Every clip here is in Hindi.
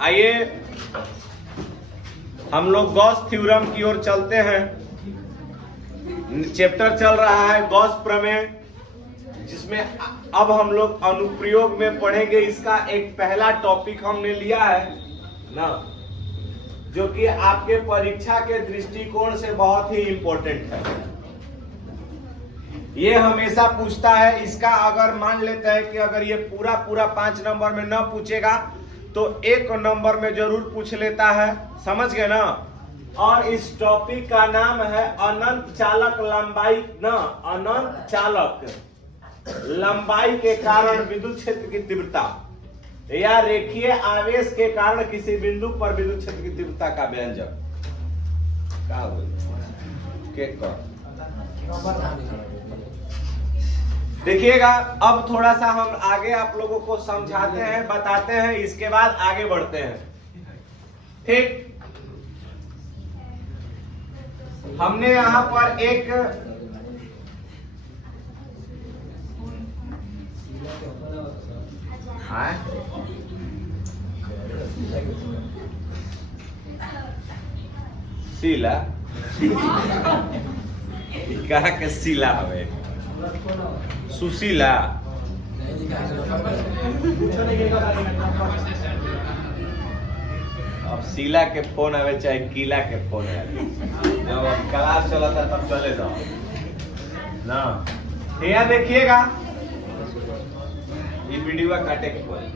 आइए हम लोग गॉस थ्योरम की ओर चलते हैं। चैप्टर चल रहा है गॉस प्रमेय, जिसमें अब हम लोग अनुप्रयोग में पढ़ेंगे। इसका एक पहला टॉपिक हमने लिया है ना, जो कि आपके परीक्षा के दृष्टिकोण से बहुत ही इंपॉर्टेंट है। ये हमेशा पूछता है। इसका अगर मान लेते हैं कि अगर ये पूरा 5 नंबर में न पूछेगा तो 1 नंबर में जरूर पूछ लेता है। समझ गए ना। और इस टॉपिक का नाम है अनंत चालक लंबाई न अनंत चालक लंबाई के कारण विद्युत क्षेत्र की तीव्रता या रेखीय आवेश के कारण किसी बिंदु पर विद्युत क्षेत्र की तीव्रता का व्यंजक। देखिएगा, अब थोड़ा सा हम आगे आप लोगों को समझाते हैं, बताते हैं, इसके बाद आगे बढ़ते हैं। ठीक, हमने यहां पर एक सीला कहा के सीला हवे सुशीला अब सीला के फोन आवे चाहे कीला के फोन आवे, जब अब क्लास चला था तब चले जाओ ना। यहाँ देखिएगा, ये वीडियो काटे के कोई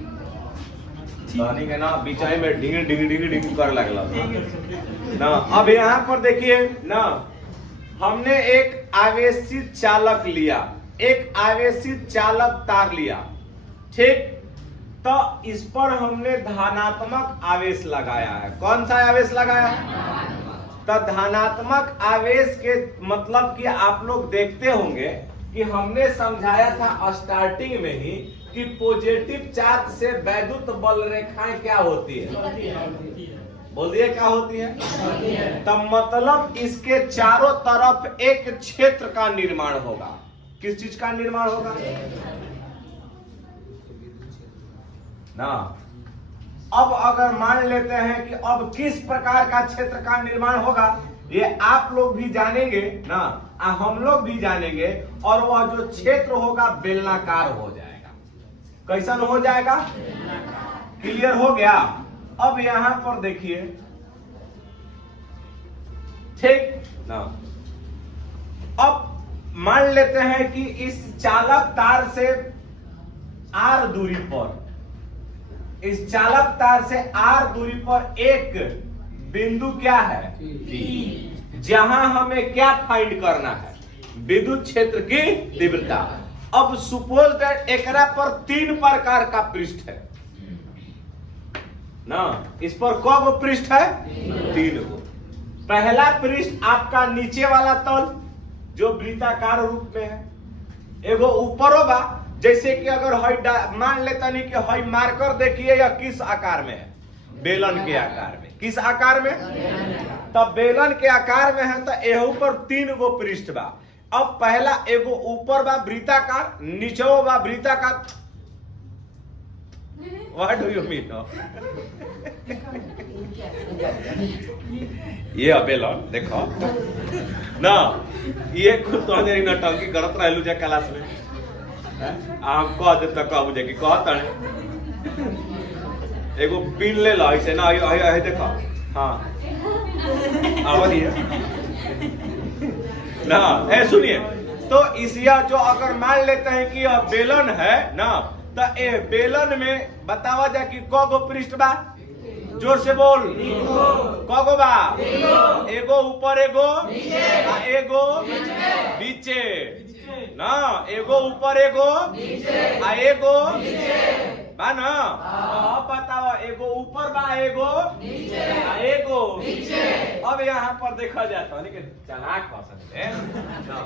के ना बीच में डिंग डिंग डिंग डिंग कर लगला ना। अब यहाँ पर देखिए ना, हमने एक आवेशित चालक लिया, एक आवेशित चालक तार लिया। ठीक, तो इस पर हमने धनात्मक आवेश लगाया है। कौन सा आवेश लगाया है? तो धनात्मक आवेश के मतलब कि आप लोग देखते होंगे कि हमने समझाया था स्टार्टिंग में ही कि पॉजिटिव चार्ज से वैद्युत बल रेखाएं क्या होती है? बोलिए क्या होती है? तब मतलब इसके चारों तरफ एक क्षेत्र का निर्माण होगा। किस चीज का निर्माण होगा ना। अब अगर मान लेते हैं कि अब किस प्रकार का क्षेत्र का निर्माण होगा, ये आप लोग भी जानेंगे ना, हम लोग भी जानेंगे। और वह जो क्षेत्र होगा बेलनाकार हो जाएगा। कैसन हो जाएगा? क्लियर हो गया। अब यहां पर देखिए, ठीक ना। अब मान लेते हैं कि इस चालक तार से r दूरी पर, इस चालक तार से r दूरी पर एक बिंदु क्या है? P, जहां हमें क्या फाइंड करना है? विद्युत क्षेत्र की तीव्रता। अब सुपोज दैट एकरा पर 3 प्रकार का पृष्ठ है ना। इस पर कौन पृष्ठ है? 3 गो। पहला पृष्ठ आपका नीचे वाला तल जो वृत्ताकार रूप में है, एगो ऊपर होगा। जैसे कि अगर हई मान लेता नहीं कि हई मार्कर देखिए या किस आकार में है? बेलन के आकार में। किस आकार में? तब बेलन के आकार में है तो एहू पर 3 गो पृष्ठ बा। अब पहला एगो ऊपर बा वृत्ताकार, नीचे बा वृत्ताकार। What do you mean? ये बेलन देखो ना, ये खुद तो अंदर नटंकी करत रहलू जा क्लास में। हम कह दे तक कहू जे कि कहत एगो पिन ले लो ऐसे ना, ये देखो। हाँ आवलिए ना। ए सुनिए, तो इसिया जो अगर मान लेते हैं कि यह बेलन है ना, तो ए बेलन में बतावा जा कि कगो पृष्ठ बा? जोर से बोल। कगो बा? एगो ऊपर, एगो एगो नीचे ना। एगो ऊपर, एगो एगो बा ना। अब बताओ, एगो ऊपर बा, एगो एगो। अब यहाँ पर देखा जाता है चालाक पसंद है ना।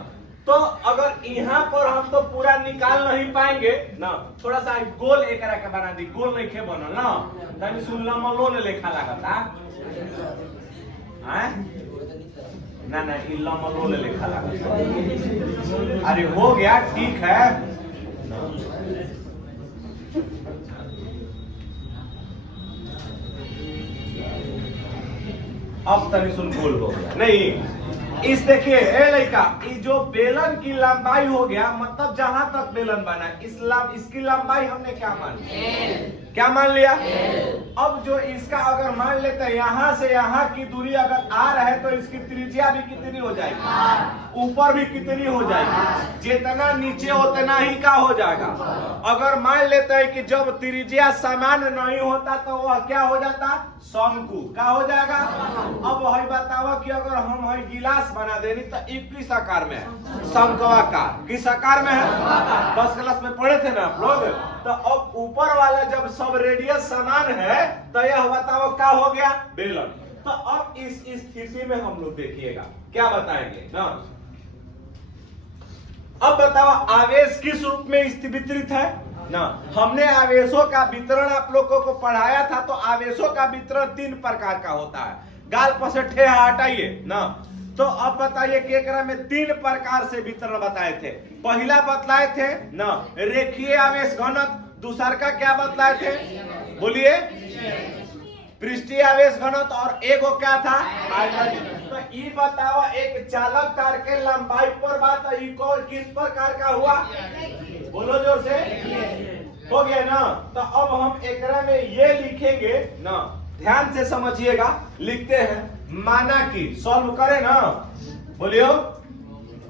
तो अगर यहाँ पर हम तो पूरा निकाल नहीं पाएंगे ना, थोड़ा सा गोल एक का बना दी। गोल नहीं खे बनल ना, तनी सुनला मलोन लेखा लागता ना ना, इल्ला मलोन लेखा लागता। अरे हो गया, ठीक है। अब तनी सुन गोल हो गया नहीं। इस देखिए ए लड़का, ये जो बेलन की लंबाई हो गया, मतलब जहां तक बेलन बना इसकी लंबाई हमने क्या मान लिया? क्या मान लिया? अब जो इसका अगर मान लेते हैं यहाँ से यहाँ की दूरी अगर r है तो इसकी त्रिज्या भी कितनी हो जाएगी? ऊपर भी कितनी हो जाएगी? जितना नीचे उतना ही का हो जाएगा। अगर मान लेते हैं कि जब त्रिज्या समान नहीं होता तो वह क्या हो जाता? शंकु का हो जाएगा। अब वही बताओ कि अगर हम वही गिलास बना देनी तो किस आकार में है? शंक्वाकार। किस आकार में है? 10 क्लास में पढ़े थे ना आप लोग। तो अब ऊपर वाला जब सब रेडियस समान है तो यह बताओ क्या हो गया? बेलन। तो अब इस स्थिति में हम लोग देखिएगा क्या बताएंगे ना। अब बताओ आवेश किस रूप में वितरित है ना। हमने आवेशों का वितरण आप लोगों को पढ़ाया था। तो आवेशों का वितरण 3 प्रकार का होता है। गाल पर से ठेहा हटाइए ना। तो अब बताइए कि एकरा में 3 प्रकार से वितरण बताए थे। पहला बतलाए थे ना रेखीय आवेश घनत्व। दूसरा का क्या बतलाए थे? बोलिए। पृष्ठीय आवेश घनत्व और एगो क्या था? तो ये बताओ एक चालक तार के लंबाई पर बात किस प्रकार का हुआ? बोलो जोर से। हो गया ना। तो अब हम एकरा में ये लिखेंगे ना, ध्यान से समझिएगा। लिखते हैं माना कि सॉल्व करें ना। बोलियो।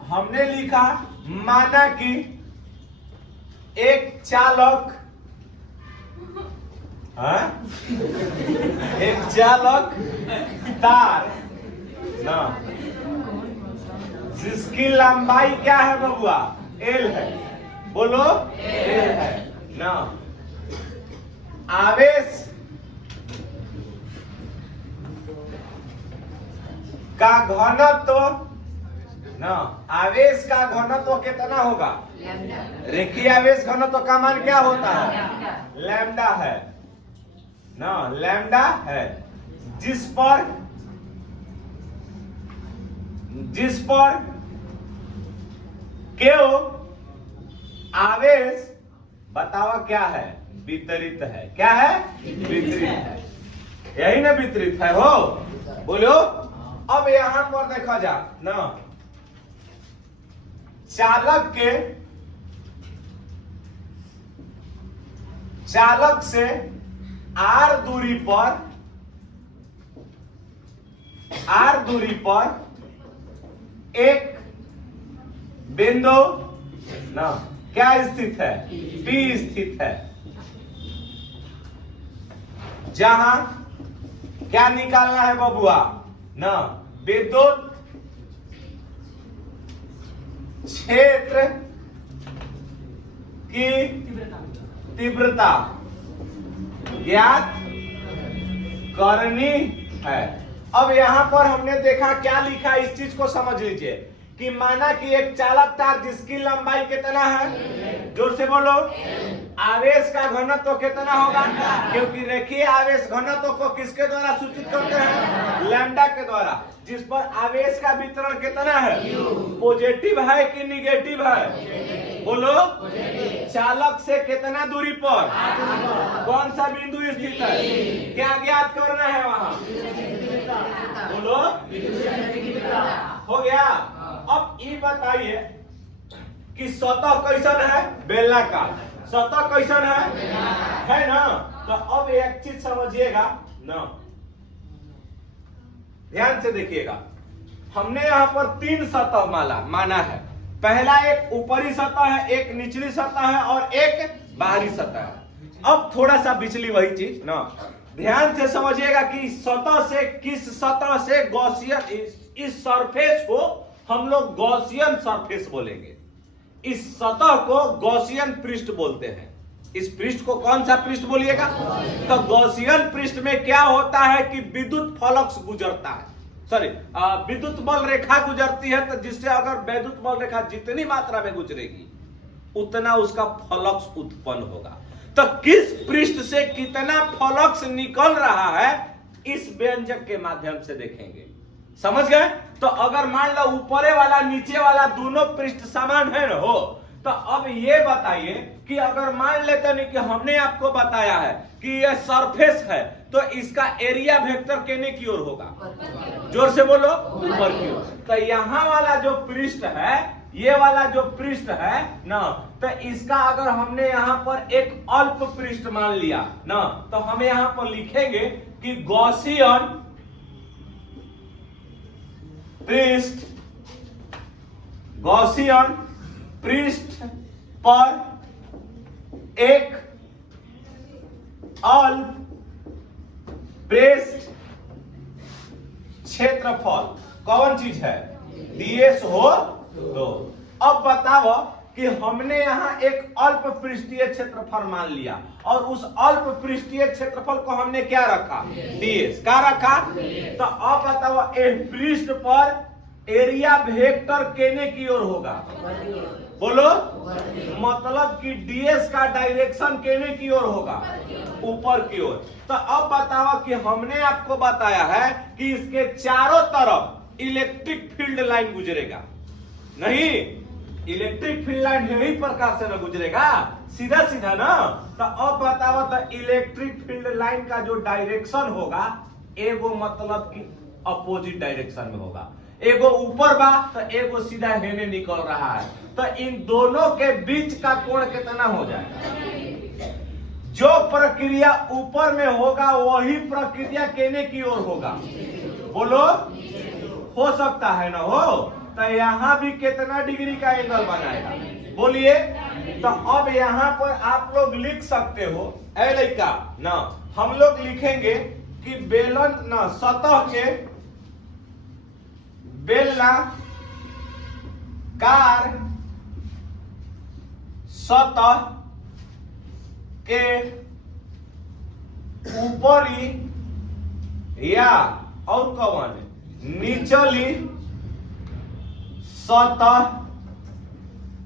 हमने लिखा माना कि एक चालक एक चालक तार ना जिसकी लंबाई क्या है बबुआ? L है। बोलो L है ना। आवेश का घनत्व ना, आवेश का घनत्व कितना होगा? रेखीय आवेश घनत्व का मान क्या होता है? लैम्डा है ना। लैम्डा है जिस पर क्यों आवेश बताओ क्या है? वितरित है। क्या है? वितरित है। यही ना वितरित है हो। बोलो। अब यहां पर देखा जा ना, चालक से r दूरी पर एक बिंदु ना क्या स्थित है? P स्थित है। जहां क्या निकालना है बबुआ ना? विद्युत क्षेत्र की तीव्रता ज्ञात करनी है। अब यहां पर हमने देखा क्या लिखा, इस चीज को समझ लीजिए कि माना कि एक चालक तार जिसकी लंबाई कितना है? जोर से बोलो। आवेश का घनत्व कितना होगा? क्योंकि रेखीय आवेश घनत्व को किसके द्वारा सूचित करते हैं? लैम्डा के द्वारा। जिस पर आवेश का वितरण कितना है? पॉजिटिव है कि निगेटिव है? बोलो। चालक से कितना दूरी पर कौन सा बिंदु स्थित है? क्या ज्ञात करना है वहां? बोलो। हो गया। अब ये बताइए कि सतह कैसन है? बेलनाकार। सतह कैसन है ना। तो अब एक चीज समझिएगा ना, ध्यान से देखिएगा। हमने यहां पर 3 सतह माना है। पहला एक ऊपरी सतह है, एक निचली सतह है और एक बाहरी सतह है। अब थोड़ा सा बिचली वही चीज ना, ध्यान से समझिएगा कि किस सतह से गॉसियन, इस सरफेस को हम लोग गॉसियन सरफेस बोलेंगे। इस सतह को गॉसियन पृष्ठ बोलते हैं। इस पृष्ठ को कौन सा पृष्ठ बोलिएगा? तो गॉसियन पृष्ठ में क्या होता है कि विद्युत फ्लक्स गुजरता है, विद्युत बल रेखा गुजरती है। तो जिससे अगर विद्युत बल रेखा जितनी मात्रा में गुजरेगी उतना उसका फ्लक्स उत्पन्न होगा। तो किस पृष्ठ से कितना फ्लक्स निकल रहा है इस व्यंजक के माध्यम से देखेंगे। समझ गए? तो अगर मान लो ऊपरे वाला नीचे वाला दोनों पृष्ठ समान है ना हो, तो अब ये बताइए कि अगर मान लेते नहीं कि हमने आपको बताया है कि यह सरफेस है, तो इसका एरिया वेक्टर केने की ओर होगा? जोर से बोलो, ऊपर की ओर। तो यहाँ वाला जो पृष्ठ है, ये वाला जो पृष्ठ है ना, तो इसका अगर हमने यहाँ पर एक अल्प पृष्ठ मान लिया ना, तो हमें यहाँ पर लिखेंगे कि गॉसियन पृष्ठ, गॉसियन पृष्ठ पर एक अल्प पृष्ठ क्षेत्रफल कौन चीज है? डीएस हो। तो अब बताओ कि हमने यहां एक अल्प पृष्ठीय क्षेत्रफल मान लिया और उस अल्प पृष्ठीय क्षेत्रफल को हमने क्या रखा? डीएस। क्या रखा? तो अब बताओ एक पृष्ठ पर एरिया वेक्टर केने की ओर होगा? बोलो। मतलब कि डीएस का डायरेक्शन केने की ओर होगा? ऊपर की ओर। तो अब बताओ कि हमने आपको बताया है कि इसके चारों तरफ इलेक्ट्रिक फील्ड लाइन गुजरेगा। नहीं, इलेक्ट्रिक फील्ड लाइन यही प्रकार से ना गुजरेगा, सीधा सीधा ना। तो अब बताओ तो इलेक्ट्रिक फील्ड लाइन का जो डायरेक्शन होगा, एगो मतलब कि अपोजिट डायरेक्शन में होगा, एगो ऊपर बा तो एगो सीधा हेने निकल रहा है। तो इन दोनों के बीच का कोण कितना हो जाएगा? जो प्रक्रिया ऊपर में होगा वही प्रक्रिया केने की ओर होगा? बोलो। हो सकता है ना हो। तो यहाँ भी कितना डिग्री का एंगल बनाएगा? बोलिए। तो अब यहाँ पर आप लोग लिख सकते हो, ऐ लड़का ना, हम लोग लिखेंगे कि बेलन ना सतह के बेलनाकार सतह के ऊपरी या और कौन निचली सतह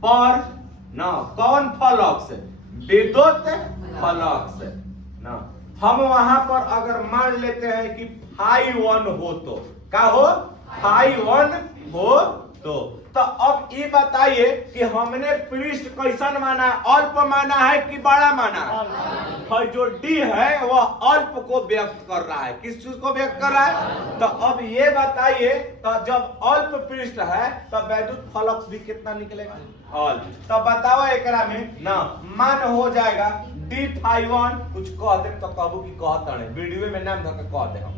पर ना कौन फ्लक्स? विद्युत फ्लक्स ना। हम वहां पर अगर मान लेते हैं कि φ1 हो तो क्या हो? φ1 हो तो अब ये बताइए कि हमने पृष्ठ कैसन माना है? अल्प माना है कि बड़ा माना है? और जो डी है वह अल्प को व्यक्त कर रहा है। किस चीज को व्यक्त कर रहा है? तो अब ये बताइए, तो जब अल्प पृष्ठ है तो वैद्युत फ्लक्स भी कितना निकलेगा? अल्प। तो बताओ एकरा में ना मान हो जाएगा डी φ1। कुछ कह दे तो कहबो कि कहता है, वीडियो में नाम धके कह दे हम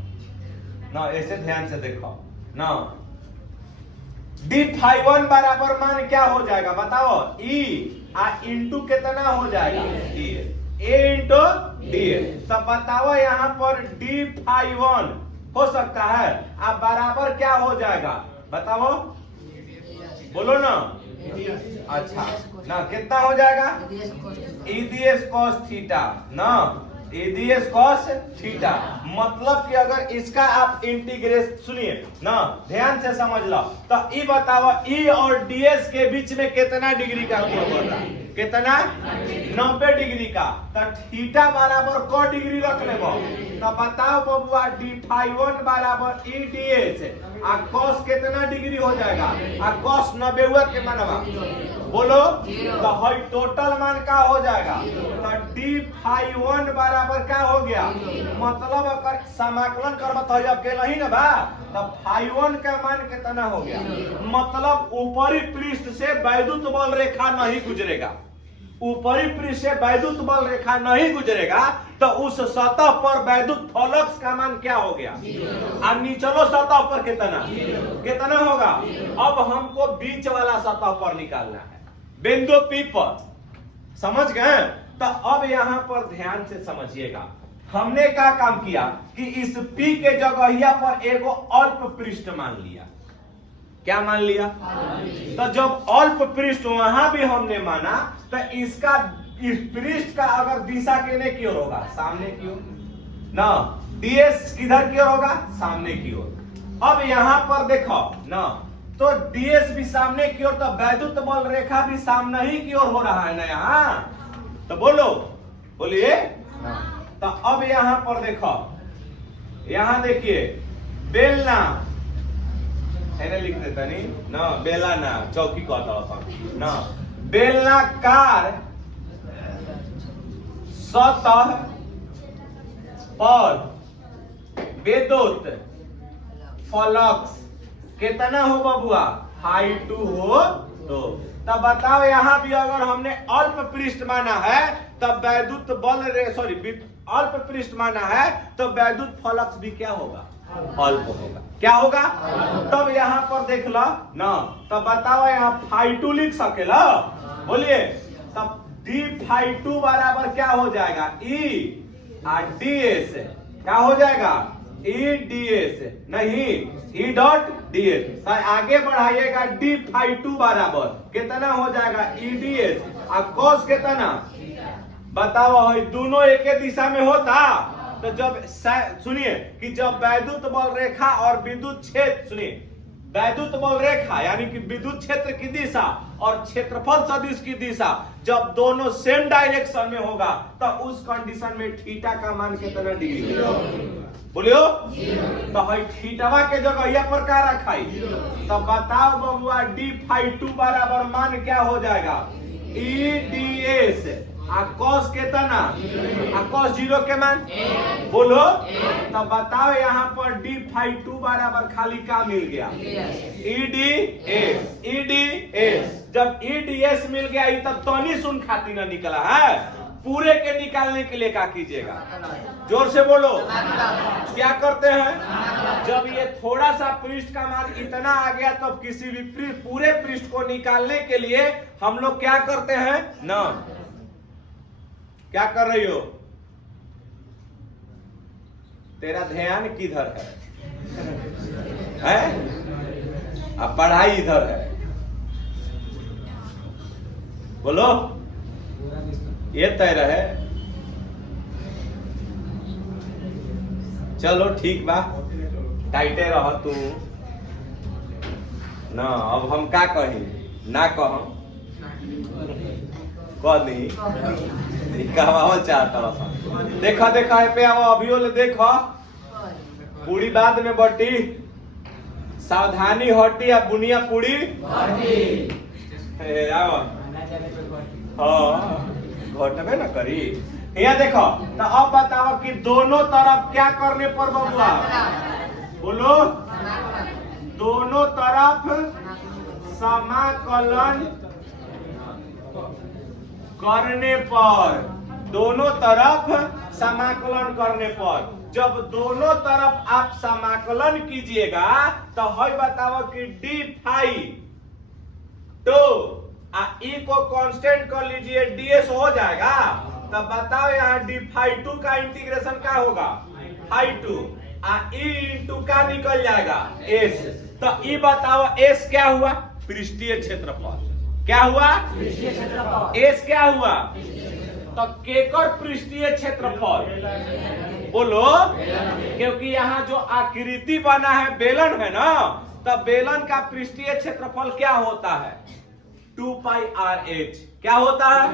ना, ऐसे ध्यान से देखो ना। डी φ1 बराबर मान क्या हो जाएगा? बताओ। ई इंटू कितना हो जाएगा? D A into D. तो बताओ यहाँ पर डी φ1 हो सकता है अब बराबर क्या हो जाएगा? बताओ, बोलो ना। अच्छा ना, कितना हो जाएगा? ईडीएस कॉस थीटा ना, ईडीएस कॉस थीटा। मतलब कि अगर इसका आप इंटीग्रेशन, सुनिए ना, ध्यान से समझ लो। तो ई बताओ, ई और डीएस के बीच में कितना डिग्री का कोण बन रहा है? कितना? 90 डिग्री का। तो थीटा बराबर क डिग्री रख ले। तो बताओ बबुआ, डी φ1 बराबर ई डीएस आ कॉस कितना डिग्री हो जाएगा? आ कॉस 90 के मानवा बोलो। तो हई टोटल मान का हो जाएगा? तो डी φ1 बराबर क्या हो गया? मतलब अगर समाकलन करब तो अकेला ही ना बा, तो φ1 का मान कितना हो गया? मतलब ऊपरी पृष्ठ से वैद्युत बल रेखा नहीं गुजरेगा, ऊपरी पृष्ठ से वैद्युत बल रेखा नहीं गुजरेगा, तो उस सतह पर वैद्युत फ्लक्स का मान क्या हो गया? और निचलो सतह पर कितना होगा? अब हमको बीच वाला सतह पर निकालना है, बिंदु P पर। समझ गए? तो अब यहाँ पर ध्यान से समझिएगा, हमने क्या काम किया कि इस P के जगहिया पर एगो अल्प पृष्ठ मान लिया। क्या मान लिया? तो जब अल्प पृष्ठ वहां भी हमने माना, तो इसका इस पृष्ठ का अगर दिशा केने की ओर होगा? सामने की ओर ना। डीएस किधर की ओर होगा? सामने की ओर। अब यहां पर देखो ना, तो डीएस भी सामने की ओर, तो वैद्युत बल रेखा भी सामने ही की ओर हो रहा है ना यहाँ। तो बोलो, बोलिए। तो अब यहां पर देखो, यहां देखिए बेलना है, लिख देता नहीं ना, बेला ना, चौकी कहता ना, बेलनाकार सतह पर विद्युत फ्लक्स कितना हो बबुआ, phi2 हो। तो तब बताओ यहाँ भी अगर हमने अल्प पृष्ठ माना है तब वैद्युत बल अल्प पृष्ठ माना है तो वैद्युत फ्लक्स भी क्या होगा, अल्प होगा। क्या होगा? तब यहाँ पर देख लो ना, तब बताओ यहाँ phi2 लिख सकेला, बोलिए। तब d phi2 बराबर क्या हो जाएगा, E ds। क्या हो जाएगा, E ds, नहीं E डॉट ds। आगे बढ़ाइएगा, d phi2 बराबर कितना हो जाएगा, E ds। और cos कितना, बताओ दोनों एक ही दिशा में होता तो जब सुनिए कि जब वैद्युत बल रेखा और विद्युत क्षेत्र, सुनिए वैद्युत बल रेखा यानी कि विद्युत क्षेत्र की दिशा और क्षेत्रफल सदिश की दिशा जब दोनों सेम डायरेक्शन में होगा तो उस कंडीशन में थीटा का मान कितना डिग्री, बोलियो। तो भाई थीटावा के जगह यह पर क्या रखाई, तो बताओ बबुआ d phi2 बराबर मान क्या हो जाएगा, E ds। cos कितना, cos 0 के मान, बोलो। तो बताओ यहाँ पर d phi2 बराबर खाली क्या मिल गया, EDS। EDS जब EDS मिल गया तब तनी सुन खाती ना निकला है, पूरे के निकालने के लिए क्या कीजिएगा, जोर से बोलो। क्या करते हैं, जब ये थोड़ा सा पृष्ठ का मान इतना आ गया तब तो किसी भी पूरे पृष्ठ को निकालने के लिए हम लोग क्या करते हैं ना, क्या कर रही हो, तेरा ध्यान किधर है? अब पढ़ाई इधर है, बोलो। ये तय रहे, चलो ठीक बा, टाइटे रह तू ना। अब हम का कही ना कह दी कहवावल चाहता, देखा देखा है पे आओ अभियो ले देखा, पूरी बाद में बटी सावधानी हटी, अब बुनिया पूरी घटबे ना करी। यहाँ देखो तो अब बताओ कि दोनों तरफ क्या करने पर बबुआ, बोलो, दोनों तरफ समाकलन करने पर, दोनों तरफ समाकलन करने पर, जब दोनों तरफ आप समाकलन कीजिएगा तो है बताओ कि d phi तो E को कांस्टेंट कर लीजिए, ds हो जाएगा। तब बताओ यहाँ d phi2 का इंटीग्रेशन क्या होगा, phi2 E इंटू का निकल जाएगा s। तो E बताओ s क्या हुआ, पृष्ठीय क्षेत्रफल। क्या हुआ, s क्या हुआ, तो केकर पृष्ठीय क्षेत्रफल, बोलो। क्योंकि यहाँ जो आकृति बना है बेलन है ना, तब बेलन का पृष्ठीय क्षेत्रफल क्या होता है, 2 पाई RH। क्या होता है,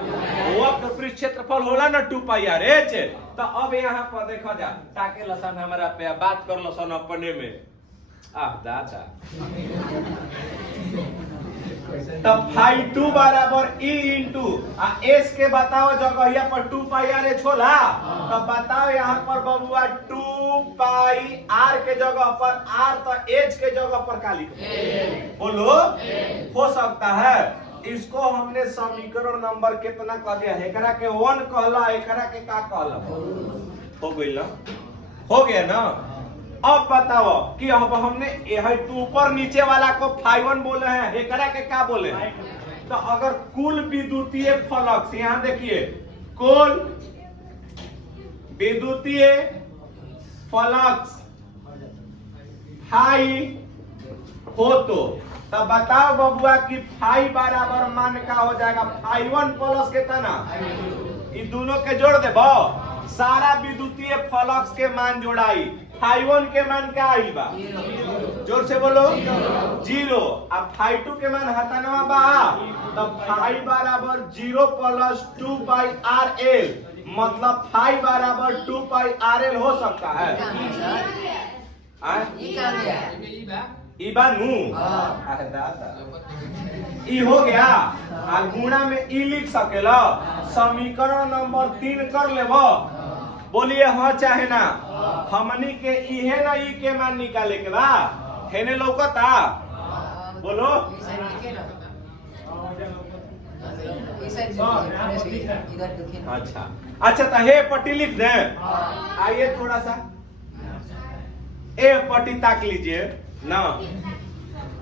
वक्र पृष्ठ क्षेत्रफल होला ना 2 पाई RH। तो अब यहाँ पर देखा जा, ताके लसन हमारा पे बात कर लसन अपने में, दादा। तब phi2 बराबर E इंटू s के बताओ जगह पर 2 पाई RH होला। तब बताओ यहाँ पर बबुआ 2 पाई R के जगह पर R तो H के जगह पर का लिखो, बोलो। हो सकता है इसको हमने समीकरण नंबर कितना कह दिया, एकरा के 1 कहला, एकरा के का कहला, हो गई ना, हो गया ना। अब बताओ कि अब हमने तो ऊपर नीचे वाला को phi1 बोले हैं, एकरा के क्या बोले हैं, तो अगर कुल विद्युतीय फ्लक्स, यहाँ देखिए कुल विद्युतीय फ्लक्स फाई हो तो तब बताओ बबुआ कि फाई बराबर मान का हो जाएगा, phi1 प्लस कितना, ये दोनों के जोड़ दे सारा विद्युतीय फ्लक्स के मान जोड़ाई, phi1 के मान क्या आई बा, जोर से बोलो 0। अब phi2 के मान हटाना बा, तब फाई बराबर 0 प्लस 2 पाई RL, मतलब फाई बराबर 2 पाई RL हो सकता है। ई हो गया, गुणा में ई लिख सकेला, समीकरण नंबर 3 कर लेबो, बोलिए हाँ चाहे ना। हमनी के इहे ना ई के मान निकाले के बा। हेने लौकता बोलो। अच्छा अच्छा तो हे पट्टी लिख दे। आइए थोड़ा सा ए पट्टी ताक लीजिए ना।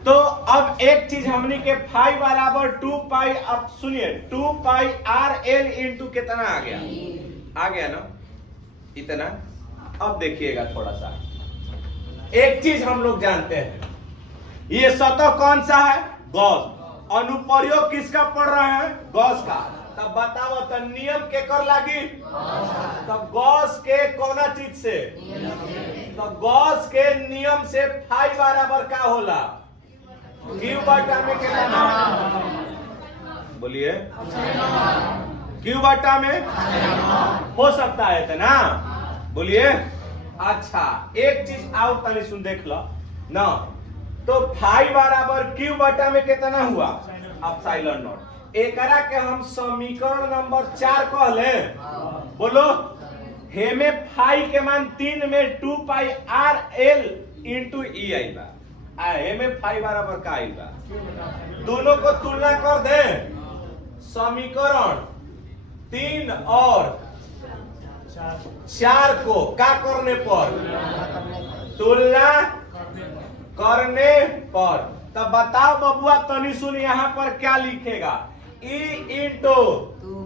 तो अब एक चीज हमनी के फाई बराबर 2 पाई, अब सुनिए 2 पाई आर एल इंटू कितना आ गया? आ गया ना इतना। अब देखिएगा थोड़ा सा, एक चीज हम लोग जानते हैं, ये सतह कौन सा है? गॉस। अनुप्रयोग किसका पढ़ रहे हैं? गॉस का। तब बताओ तो नियम के कर लागी? तब गॉस के कौना चीज से? तो गॉस के नियम से फाई बराबर का होला? क्यू बटा में कितना? बोलिए क्यू बटा में हो सकता है इतना। बोलिए। अच्छा एक चीज आओ तनी सुन देख लो ना। तो फाई बराबर क्यू बटा में कितना हुआ? Epsilon not. एकरा के हम समीकरण नंबर 4 कह ले। बोलो। हे में फाई के मान 3 में 2 पाई आर एल इंटू ई आई बा। हे में फाई बराबर का आई बा? दोनों को तुलना कर दे। समीकरण 3 और 4 को क्या करने पर? तुलना करने पर। तब बताओ बबुआ तनी सुन, यहाँ पर क्या लिखेगा? ई इंटू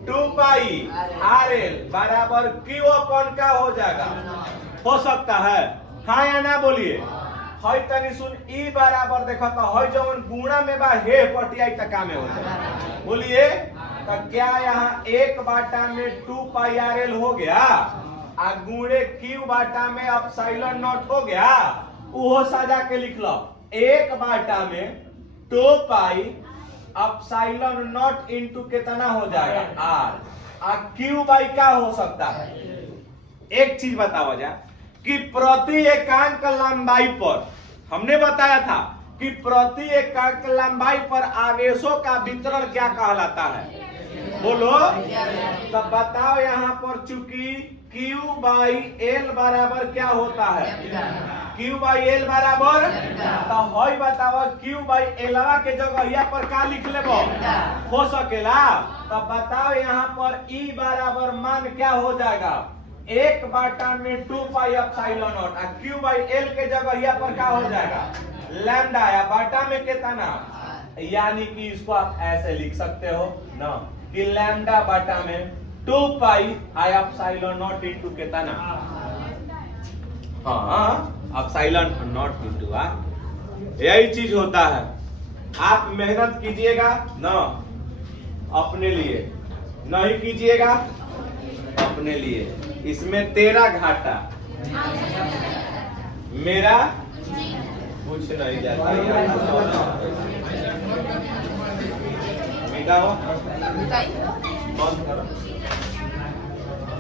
2 पाई आर एल बराबर क्यू अपन का हो जाएगा? हो सकता है हाँ या ना? बोलिए। हई तनी सुन, ई बराबर देखो तो हई जवन गुणा में बा हे पटियाई तक में हो जाए। बोलिए। तो क्या यहाँ 1 बाटा में 2 पाई आर एल हो गया? आ गुणे क्यू बाटा में एप्सिलॉन नॉट हो गया? वो सजा के लिख लो। 1 बाटा में 2 पाई एप्सिलॉन नॉट इंटू कितना हो जाएगा? आर। आ क्यू बाई का हो सकता है? एक चीज बताओ जा कि प्रति एकांक लंबाई पर हमने बताया था कि प्रति एकांक लंबाई पर आवेशों का वितरण क्या कहलाता है? बोलो। तब बताओ यहाँ पर चूंकि Q बाई एल बराबर क्या होता है? Q बाई एल बराबर। तो हई बताओ Q बाई एलवा के जगह यहाँ पर क्या लिख लेबो? हो सकेला। तब बताओ यहाँ पर E बराबर मान क्या हो जाएगा? 1 बाटा में 2 पाई एप्सिलॉन नॉट। आ Q बाई एल के जगह यहाँ पर क्या हो जाएगा? लैम्डा। या बाटा में कितना? यानी कि इसको आप ऐसे लिख सकते हो ना कि लैम्डा बाटा में 2 पाई आई एप्सिलॉन नॉट इंटू कितना? हाँ एप्सिलॉन नॉट इंटू आर। यही चीज होता है। आप मेहनत कीजिएगा ना अपने लिए, नहीं कीजिएगा अपने लिए। इसमें तेरा घाटा, मेरा कुछ नहीं जाता। मिटा हो बंद करो।